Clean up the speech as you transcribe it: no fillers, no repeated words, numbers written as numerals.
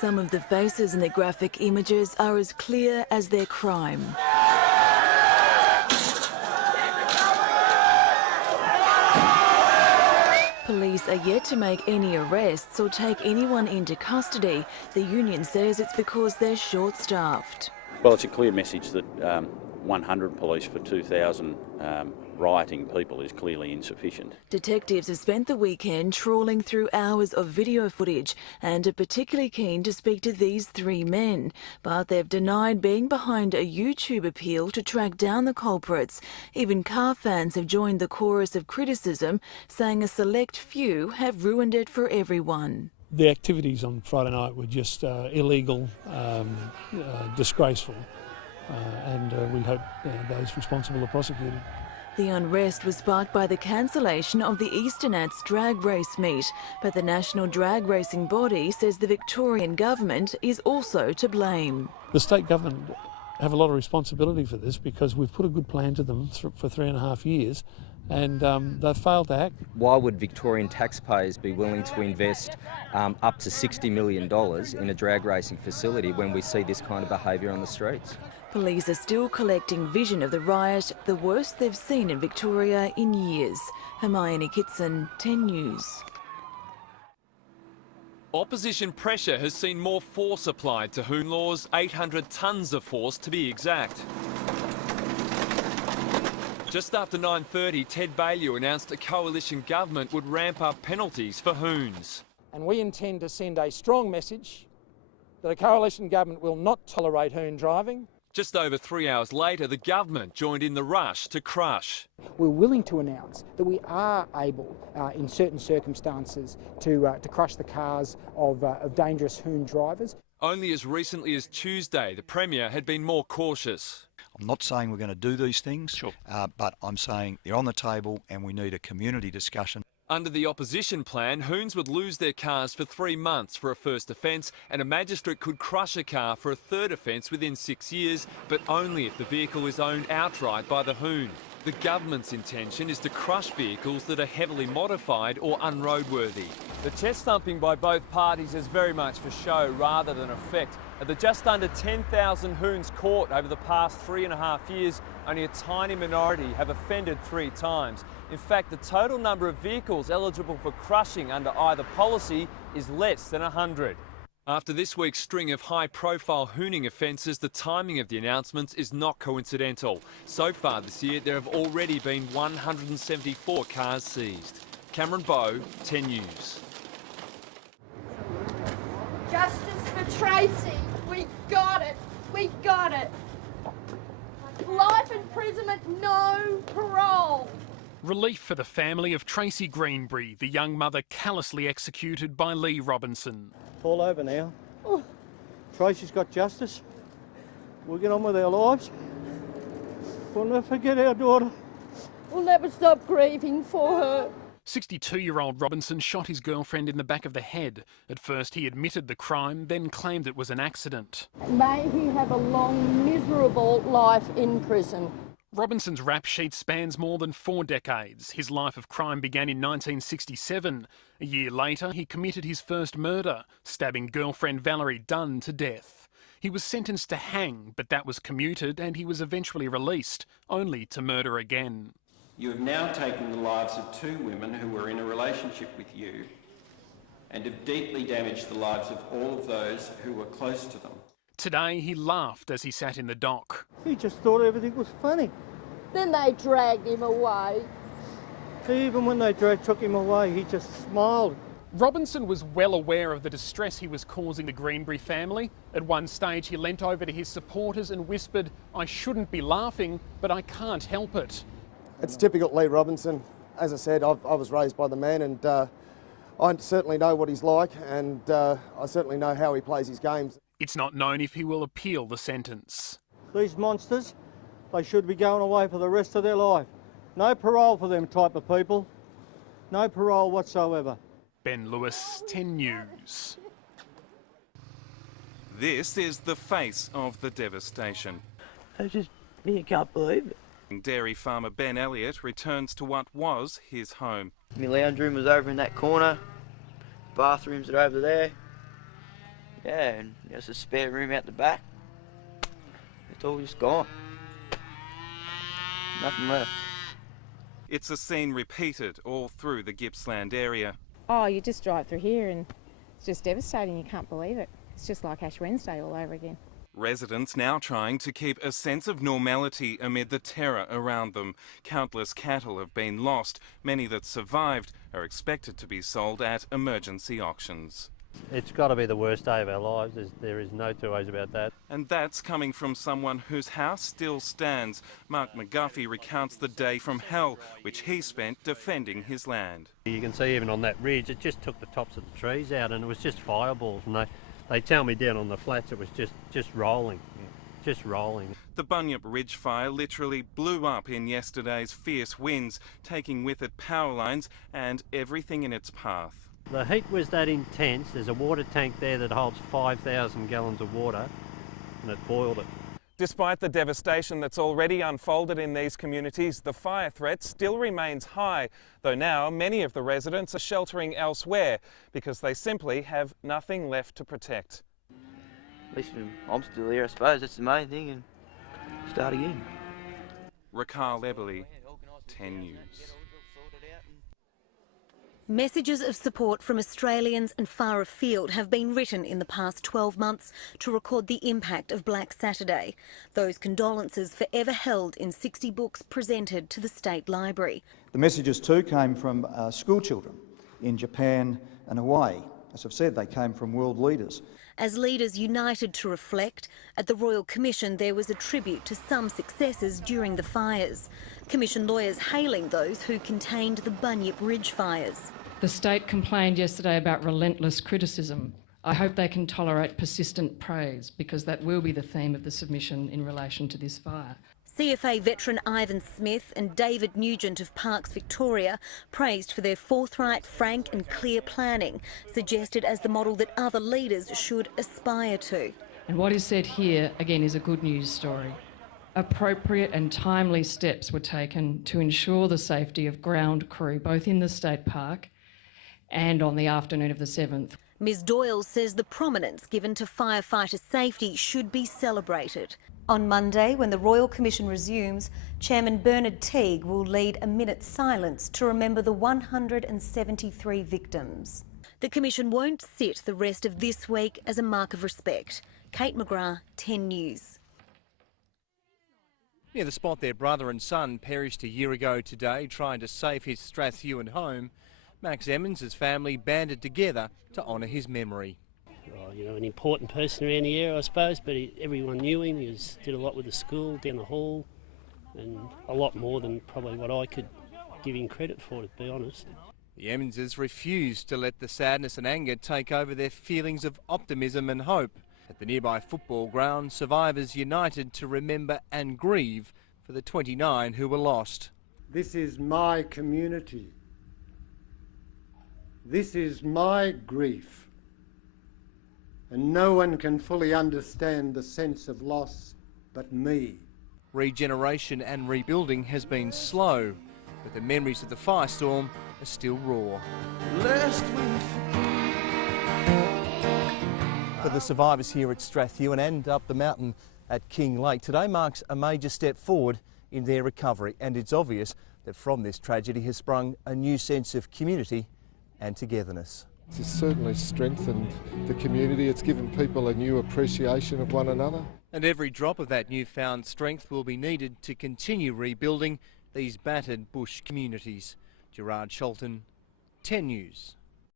Some of the faces in the graphic images are as clear as their crime. Police are yet to make any arrests or take anyone into custody. The union says it's because they're short-staffed. Well, it's a clear message that 100 police for 2,000 rioting people is clearly insufficient. Detectives have spent the weekend trawling through hours of video footage and are particularly keen to speak to these three men. But they've denied being behind a YouTube appeal to track down the culprits. Even car fans have joined the chorus of criticism, saying a select few have ruined it for everyone. The activities on Friday night were just illegal, disgraceful, and we hope those responsible are prosecuted. The unrest was sparked by the cancellation of the Eastern Ats drag race meet, but the national drag racing body says the Victorian government is also to blame. The state government have a lot of responsibility for this because we've put a good plan to them for 3.5 years, and they've failed to act. Why would Victorian taxpayers be willing to invest up to $60 million in a drag racing facility when we see this kind of behaviour on the streets? Police are still collecting vision of the riot, the worst they've seen in Victoria in years. Hermione Kitson, 10 News. Opposition pressure has seen more force applied to Hoon Law's 800 tonnes of force to be exact. Just after 9:30, Ted Baillieu announced a coalition government would ramp up penalties for hoons. And we intend to send a strong message that a coalition government will not tolerate hoon driving. Just over 3 hours later, the government joined in the rush to crush. We're willing to announce that we are able, in certain circumstances, to crush the cars of dangerous hoon drivers. Only as recently as Tuesday, the Premier had been more cautious. I'm not saying we're going to do these things, but I'm saying they're on the table and we need a community discussion. Under the opposition plan, hoons would lose their cars for 3 months for a first offence, and a magistrate could crush a car for a third offence within 6 years, but only if the vehicle is owned outright by the hoon. The government's intention is to crush vehicles that are heavily modified or unroadworthy. The chest thumping by both parties is very much for show rather than effect. Of the just under 10,000 hoons caught over the past 3.5 years, only a tiny minority have offended 3 times. In fact, the total number of vehicles eligible for crushing under either policy is less than 100. After this week's string of high-profile hooning offences, the timing of the announcements is not coincidental. So far this year, there have already been 174 cars seized. Cameron Bowe, 10 News. Justice for Tracy. We got it. We got it. Life imprisonment, no parole. Relief for the family of Tracy Greenbury, the young mother callously executed by Lee Robinson. All over now. Oh. Tracy's got justice. We'll get on with our lives. We'll never forget our daughter. We'll never stop grieving for her. 62-year-old Robinson shot his girlfriend in the back of the head. At first he admitted the crime, then claimed it was an accident. May he have a long, miserable life in prison. Robinson's rap sheet spans more than 4 decades. His life of crime began in 1967. A year later, he committed his first murder, stabbing girlfriend Valerie Dunn to death. He was sentenced to hang, but that was commuted and he was eventually released, only to murder again. You have now taken the lives of 2 women who were in a relationship with you and have deeply damaged the lives of all of those who were close to them. Today, he laughed as he sat in the dock. He just thought everything was funny. Then they dragged him away. Even when they took him away, he just smiled. Robinson was well aware of the distress he was causing the Greenbury family. At one stage, he leant over to his supporters and whispered, "I shouldn't be laughing, but I can't help it." It's typical Lee Robinson. As I said, I was raised by the man, and I certainly know what he's like, and I certainly know how he plays his games. It's not known if he will appeal the sentence. These monsters, they should be going away for the rest of their life. No parole for them type of people. No parole whatsoever. Ben Lewis, 10 News. This is the face of the devastation. I can't believe it. Dairy farmer Ben Elliott returns to what was his home. My lounge room was over in that corner. Bathrooms are over there. Yeah, and there's a spare room out the back. It's all just gone. Nothing left. It's a scene repeated all through the Gippsland area. Oh, you just drive through here and it's just devastating. You can't believe it. It's just like Ash Wednesday all over again. Residents now trying to keep a sense of normality amid the terror around them. Countless cattle have been lost. Many that survived are expected to be sold at emergency auctions. It's got to be the worst day of our lives. There is no two ways about that. And that's coming from someone whose house still stands. Mark McGuffey recounts the day from hell, which he spent defending his land. You can see even on that ridge, it just took the tops of the trees out and it was just fireballs. And they tell me down on the flats it was just rolling. Just rolling. The Bunyip Ridge fire literally blew up in yesterday's fierce winds, taking with it power lines and everything in its path. The heat was that intense. There's a water tank there that holds 5,000 gallons of water and it boiled it. Despite the devastation that's already unfolded in these communities, the fire threat still remains high, though now many of the residents are sheltering elsewhere because they simply have nothing left to protect. At least I'm still here, I suppose. That's the main thing, and start again. Rakal Eberly, 10 News. Messages of support from Australians and far afield have been written in the past 12 months to record the impact of Black Saturday. Those condolences forever held in 60 books presented to the State Library. The messages too came from school children in Japan and Hawaii. As I've said, they came from world leaders. As leaders united to reflect, at the Royal Commission there was a tribute to some successes during the fires. Commission lawyers hailing those who contained the Bunyip Ridge fires. The state complained yesterday about relentless criticism. I hope they can tolerate persistent praise because that will be the theme of the submission in relation to this fire. CFA veteran Ivan Smith and David Nugent of Parks Victoria praised for their forthright, frank and clear planning, suggested as the model that other leaders should aspire to. And what is said here, again, is a good news story. Appropriate and timely steps were taken to ensure the safety of ground crew, both in the state park and on the afternoon of the 7th. Ms Doyle says the prominence given to firefighter safety should be celebrated. On Monday, when the Royal Commission resumes, Chairman Bernard Teague will lead a minute's silence to remember the 173 victims. The Commission won't sit the rest of this week as a mark of respect. Kate McGrath, 10 News. Near the spot their brother and son perished a year ago today trying to save his Strathewin home, Max Emmons' family banded together to honour his memory. You know, an important person around the area, I suppose, but everyone knew him. He did a lot with the school down the hall and a lot more than probably what I could give him credit for, to be honest. The Emmonses refused to let the sadness and anger take over their feelings of optimism and hope. At the nearby football ground, survivors united to remember and grieve for the 29 who were lost. This is my community. This is my grief. And no one can fully understand the sense of loss but me. Regeneration and rebuilding has been slow, but the memories of the firestorm are still raw. For the survivors here at Strathewin and up the mountain at King Lake, today marks a major step forward in their recovery, and it's obvious that from this tragedy has sprung a new sense of community and togetherness. It's certainly strengthened the community. It's given people a new appreciation of one another. And every drop of that newfound strength will be needed to continue rebuilding these battered bush communities. Gerard Sholton, 10 News.